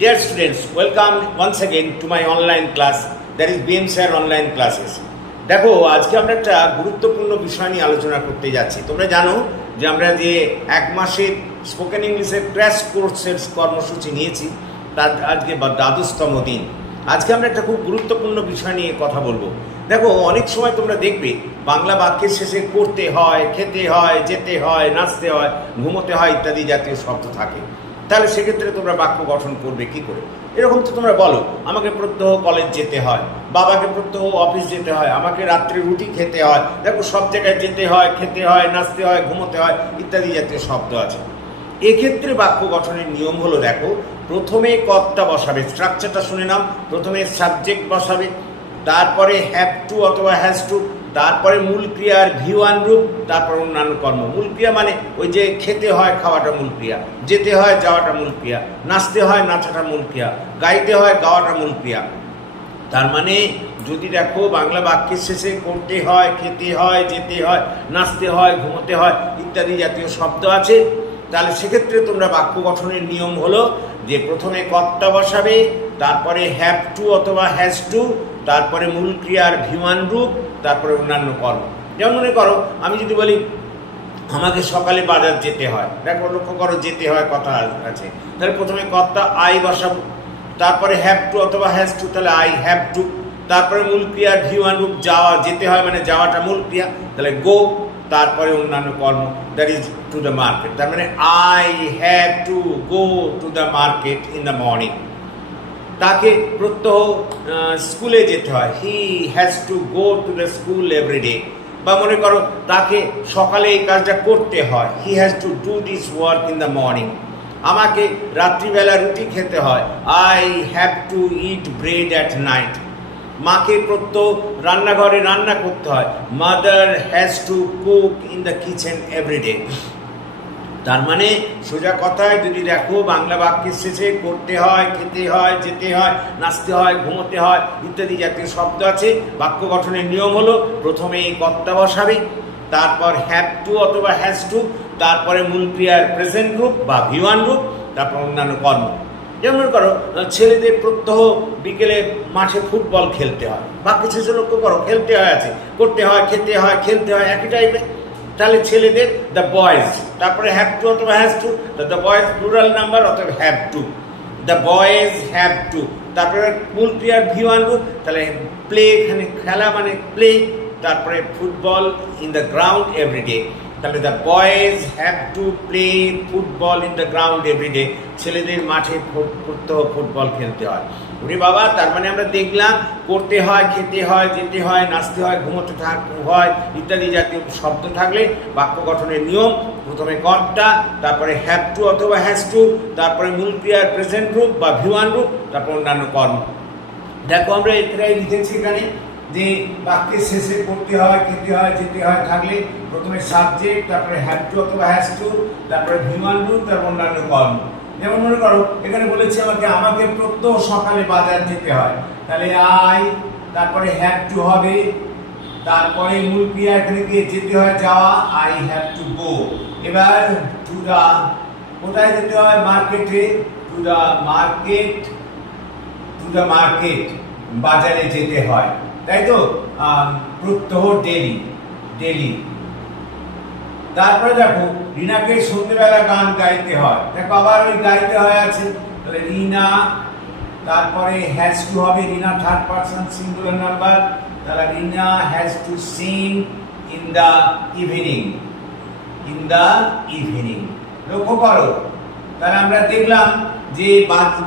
Dear students, welcome once again to my online class, that is bmsironlineclasses. দেখো আজকে আমরা একটা গুরুত্বপূর্ণ বিষয় নিয়ে আলোচনা করতে যাচ্ছি। তোমরা জানো যে আমরা যে এক মাসের স্পোকেন ইংলিশের ক্র্যাশ কোর্সের কর্মসূচি নিয়েছি তার আজকে দ্বাদশতম দিন। আজকে আমরা একটা খুব গুরুত্বপূর্ণ বিষয় নিয়ে কথা বলবো। দেখো অনেক সময় তোমরা দেখবে বাংলা বাক্যের শেষে করতে হয়, খেতে হয়, যেতে হয়, নাচতে হয়, ঘুমোতে হয় ইত্যাদি জাতীয় শব্দ থাকে। তাহলে সেক্ষেত্রে তোমরা বাক্য গঠন করবে কি করে? এরকম তো তোমরা বলো, আমাকে প্রত্যহ কলেজ যেতে হয়, বাবাকে প্রত্যহ অফিস যেতে হয়, আমাকে রাত্রে রুটি খেতে হয়। দেখো সব জায়গায় যেতে হয়, খেতে হয়, নাচতে হয়, ঘুমোতে হয় ইত্যাদি জাতীয় শব্দ আছে। এক্ষেত্রে বাক্য গঠনের নিয়ম হলো, দেখো প্রথমে কর্তা বসাবে, স্ট্রাকচারটা শুনে নাও। প্রথমে সাবজেক্ট বসাবে, তারপরে হ্যাভ টু অথবা হ্যাজ টু, তারপরে মূল ক্রিয়ার V1 রূপ, তারপর অন্যান্য কর্ম। মূল ক্রিয়া মানে ওই যে খেতে হয় খাওয়াটা মূল ক্রিয়া, যেতে হয় যাওয়াটা মূল ক্রিয়া, নাচতে হয় নাচাটা মূল ক্রিয়া, গাইতে হয় গাওয়াটা মূল ক্রিয়া। তার মানে যদি দেখো বাংলা বাক্যের শেষে করতে হয়, খেতে হয়, যেতে হয়, নাচতে হয়, ঘুমোতে হয় ইত্যাদি জাতীয় শব্দ আছে, তাহলে সেক্ষেত্রে তোমরা বাক্য গঠনের নিয়ম হলো যে প্রথমে কর্তা বসাবে, তারপরে হ্যাভ টু অথবা হ্যাজ টু, তারপরে মূল ক্রিয়ার V1 রূপ, তারপরে অন্যান্য কর্ম। যেমন মনে করো আমি যদি বলি আমাকে সকালে বাজার যেতে হয়, দেখো লক্ষ্য করো যেতে হয় কথা আছে, তাহলে প্রথমে কর্তা আই বসাবো, তারপরে হ্যাভ টু অথবা হ্যাজ টু, তাহলে আই হ্যাভ টু, তারপরে মূল ক্রিয়ার V1 রূপ যাওয়া, যেতে হয় মানে যাওয়াটা মূল ক্রিয়া, তাহলে গো, তারপরে অন্যান্য কর্ম, that is to the market. তার মানে I have to go to the market in the morning. তাকে প্রত্যহ স্কুলে যেতে হয়, he has to go to the school everyday. বা মনে করো তাকে সকালে এই কাজটা করতে হয়, he has to do this work in the morning. আমাকে রাত্রিবেলা রুটি খেতে হয়, I have to eat bread at night. মাকে প্রত্যহ রান্নাঘরে রান্না করতে হয়, mother has to cook in the kitchen everyday. তার মানে সোজা কথায় যদি দেখো বাংলা বাক্যের শেষে করতে হয়, খেতে হয়, যেতে হয়, নাচতে হয়, ঘুমোতে হয় ইত্যাদি জাতীয় শব্দ আছে। বাক্য গঠনের নিয়ম হলো প্রথমে কর্তা বসাবে, তারপর হ্যাভ টু অথবা হ্যাজ টু, তারপরে মূল ক্রিয়ার প্রেজেন্ট রূপ বা V1 রূপ, তারপর অন্যান্য কর্ম। যেমন মনে করো ছেলেদের প্রত্যহ বিকেলে মাঠে ফুটবল খেলতে হয়, বাক্যের শেষে লক্ষ্য করো খেলতে হয় আছে, করতে হয়, খেতে হয়, খেলতে হয় একই টাইপের। তাহলে ছেলেদের দ্য বয়েজ, তারপরে হ্যাভ টু অথবা has to, the boys plural number অথবা have to, the boys have to, তারপরে মূল ক্রিয়ার V1 রূপ, তাহলে প্লে, এখানে খেলা মানে প্লে, তারপরে football in the ground everyday, তাহলে the boys have to play football in the ground everyday. ছেলেদের মাঠে প্রত্যহ ফুটবল খেলতে হয়। ওরে বাবা, তার মানে আমরা দেখলাম করতে হয়, খেতে হয়, যেতে হয়, নাচতে হয়, ঘুমোতে হয় ইত্যাদি জাতীয় শব্দ থাকলে বাক্য গঠনের নিয়ম প্রথমে কর্তা, তারপরে হ্যাভ টু অথবা হ্যাজ টু, তারপরে মূল ক্রিয়ার প্রেজেন্ট রূপ বা V1 রূপ, তারপর অন্যান্য কর্ম। দেখো আমরা এটাই লিখেছি এখানে যে বাক্যের শেষে করতে হয়, খেতে হয়, যেতে হয় থাকলে প্রথমে সাবজেক্ট, তারপরে হ্যাভ টু অথবা হ্যাজ টু, তারপরে V1 রূপ, তারপর অন্যান্য কর্ম। যেমন মনে করো এখানে বলেছে আমাকে প্রত্যহ সকালে বাজার যেতে হয়, তাহলে আই, তারপরে হ্যাভ টু হবে, তারপরে মূল ক্রিয়া এখানে গিয়ে যেতে হয় যাওয়া, আই হ্যাভ টু গো। এবার টু দা, কোথায় যেতে হয়? মার্কেটে, to the market, to the market বাজারে যেতে হয়, তাই তো? প্রত্যহ ডেলি, ডেলি। তারপরে দেখো রিনাকে সন্ধ্যেবেলা গান গাইতে হয়, দেখো আবার ওই গাইতে হয় আছে, তাহলে রিনা, তারপরে হ্যাজ টু হবে, Rina third person singular number, তাহলে Rina has to sing in the evening, in the evening. লক্ষ্য করো তাহলে আমরা দেখলাম যে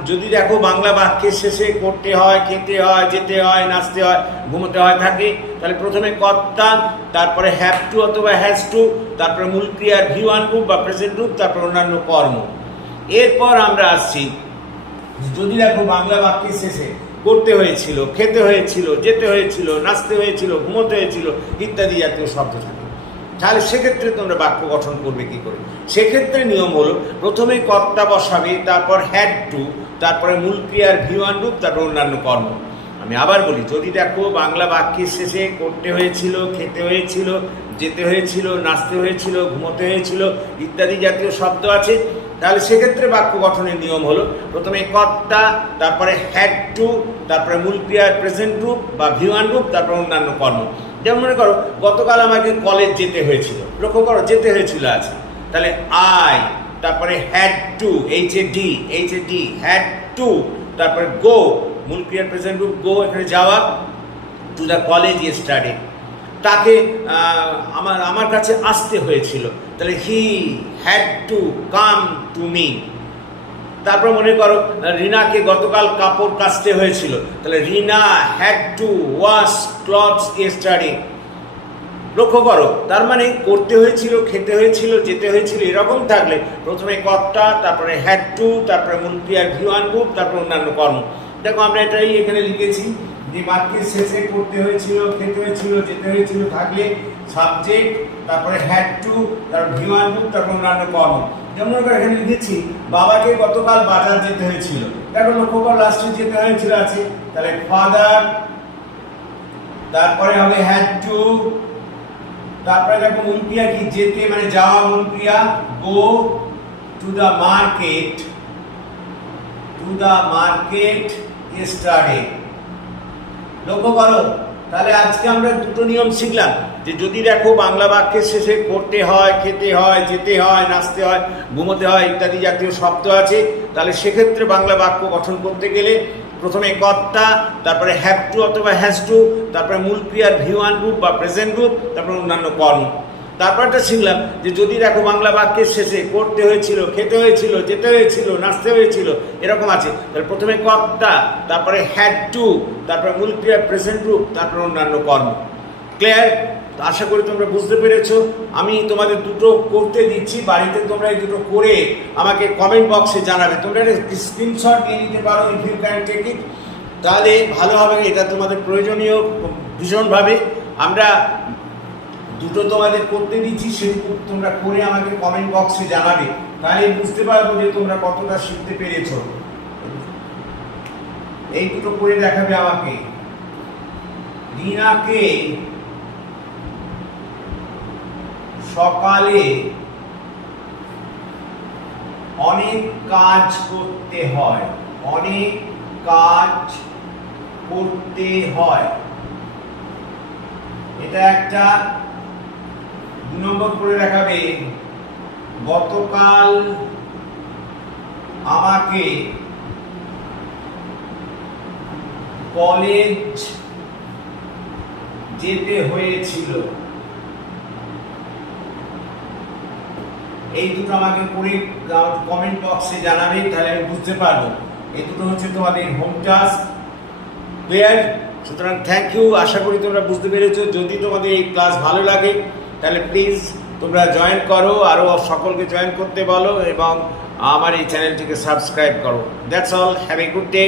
যদি দেখো বাংলা বাক্যের শেষে করতে হয়, খেতে হয়, যেতে হয়, নাচতে হয়, ঘুমোতে হয় থাকে, তাহলে প্রথমে কর্তা, তারপরে হ্যাভ টু অথবা হ্যাজ টু, তারপরে মূল ক্রিয়ার V1 রূপ বা প্রেজেন্ট রূপ, তারপর অন্যান্য কর্ম। এরপর আমরা আসছি যদি দেখো বাংলা বাক্যের শেষে করতে হয়েছিল, খেতে হয়েছিল, যেতে হয়েছিল, নাচতে হয়েছিল, ঘুমোতে হয়েছিল ইত্যাদি জাতীয় শব্দ থাকে, তাহলে সেক্ষেত্রে তোমরা বাক্য গঠন করবে কি করে? সেক্ষেত্রে নিয়ম হলো প্রথমে কর্তা বসাবে, তারপর হ্যাড টু, তারপরে মূল ক্রিয়ার V1 রূপ, তারপর অন্যান্য কর্ম। আমি আবার বলি, যদি দেখো বাংলা বাক্যের শেষে করতে হয়েছিল, খেতে হয়েছিল, যেতে হয়েছিল, নাচতে হয়েছিল, ঘুমোতে হয়েছিল ইত্যাদি জাতীয় শব্দ আছে, তাহলে সেক্ষেত্রে বাক্য গঠনের নিয়ম হলো প্রথমে কর্তা, তারপরে হ্যাড টু, তারপরে মূল ক্রিয়ার প্রেজেন্ট রূপ বা ভিওয়ান রূপ, তারপরে অন্যান্য কর্ম। যেমন মনে করো গতকাল আমাকে কলেজ যেতে হয়েছিল, লক্ষ্য করো যেতে হয়েছিল আছে, তাহলে আই, তারপরে had to, H A D had to, তারপরে গো, মূল ক্রিয়ার প্রেজেন্ট রূপ গো, এখানে যাওয়া, টু দ্য কলেজ ইয়েস্টারডে, তাকে আমার কাছে আসতে হয়েছিল, তাহলে he had to come to me. তারপর মনে করো রিনাকে গতকাল কাপড় কাচতে হয়েছিল, তাহলে Rina had to wash clothes yesterday. লক্ষ্য করো, তার মানে করতে হয়েছিল, খেতে হয়েছিল, যেতে হয়েছিল, এরকম থাকলে প্রথমে কর্তা, তারপরে হ্যাড টু, তারপরে মূল ক্রিয়ার ভিওয়ান রূপ, তারপরে অন্যান্য কর্ম। দেখো আমরা এটাই এখানে লিখেছি যে বাক্যের শেষে করতে হয়েছিল, খেতে হয়েছিল, যেতে হয়েছিল থাকলে সাবজেক্ট, তারপরে হ্যাড টু, তারপর ভিওয়ান রূপ, তারপর অন্যান্য কর্ম। যেমন এখানে লিখেছি বাবাকে গতকাল বাজার যেতে হয়েছিল, দেখো লক্ষ্য করো লাস্টে যেতে হয়েছিল আছে, তাহলে ফাদার, তারপরে হবে হ্যাড টু, তারপরে দেখো মূল ক্রিয়া কি, যেতে মানে যাওয়া মূল ক্রিয়া, গো টু দ্য মার্কেট ইয়েস্টারডে। লক্ষ্য করো, তাহলে আজকে আমরা দুটো নিয়ম শিখলাম যে যদি দেখো বাংলা বাক্যের শেষে করতে হয়, খেতে হয়, যেতে হয়, নাচতে হয়, ঘুমোতে হয় ইত্যাদি জাতীয় শব্দ আছে, তাহলে সেক্ষেত্রে বাংলা বাক্য গঠন করতে গেলে প্রথমে কর্তা, তারপরে হ্যাভ টু অথবা হ্যাজ টু, তারপরে মূল ক্রিয়ার ভিওয়ান রূপ বা প্রেজেন্ট রূপ, তারপরে অন্যান্য কর্ম। তারপরটা শিখলাম যে যদি দেখো বাংলা বাক্যের শেষে করতে হয়েছিল, খেতে হয়েছিল, যেতে হয়েছিল, নাচতে হয়েছিল, এরকম আছে, তাহলে প্রথমে কর্তা, তারপরে হ্যাড টু, তারপরে মূল ক্রিয়ার প্রেজেন্ট রূপ, তারপরে অন্যান্য কর্ম। ক্লিয়ার? আশা করি তোমরা বুঝতে পেরেছো। আমি তোমাদের দুটো করতে দিচ্ছি, বাড়িতে তোমরা এই দুটো করে আমাকে কমেন্ট বক্সে জানাবে। তোমরা একটা স্ক্রিনশট নিয়ে নিতে পারো if you can take it, তাহলে ভালো হবে, এটা তোমাদের প্রয়োজনীয় ভীষণভাবে। আমরা দুটো তোমাদের করতে দিচ্ছি, সেটুকু তোমরা করে আমাকে কমেন্ট বক্সে জানাবে, তাহলে বুঝতে পারবো যে তোমরা কতটা শিখতে পেরেছো। এই দুটো করে দেখাবে আমাকে। রিনাকে সকালে অনেক কাজ করতে হয়, অনেক কাজ করতে হয়, এটা একটা। 2 নম্বর করে দেখাবে গতকাল আমাকে কলেজ যেতে হয়েছিল। এই দুটো আমাকে করে কমেন্ট বক্সে জানাবে, তাহলে আমি বুঝতে পারবো। এই দুটো হচ্ছে তোমাদের হোম টাস্ক। ক্লিয়ার? সুতরাং থ্যাংক ইউ, আশা করি তোমরা বুঝতে পেরেছো। যদি তোমাদের এই ক্লাস ভালো লাগে তাহলে প্লিজ তোমরা জয়েন করো, আরও সকলকে জয়েন করতে বলো এবং আমার এই চ্যানেলটিকে সাবস্ক্রাইব করো। That's all, have a good day.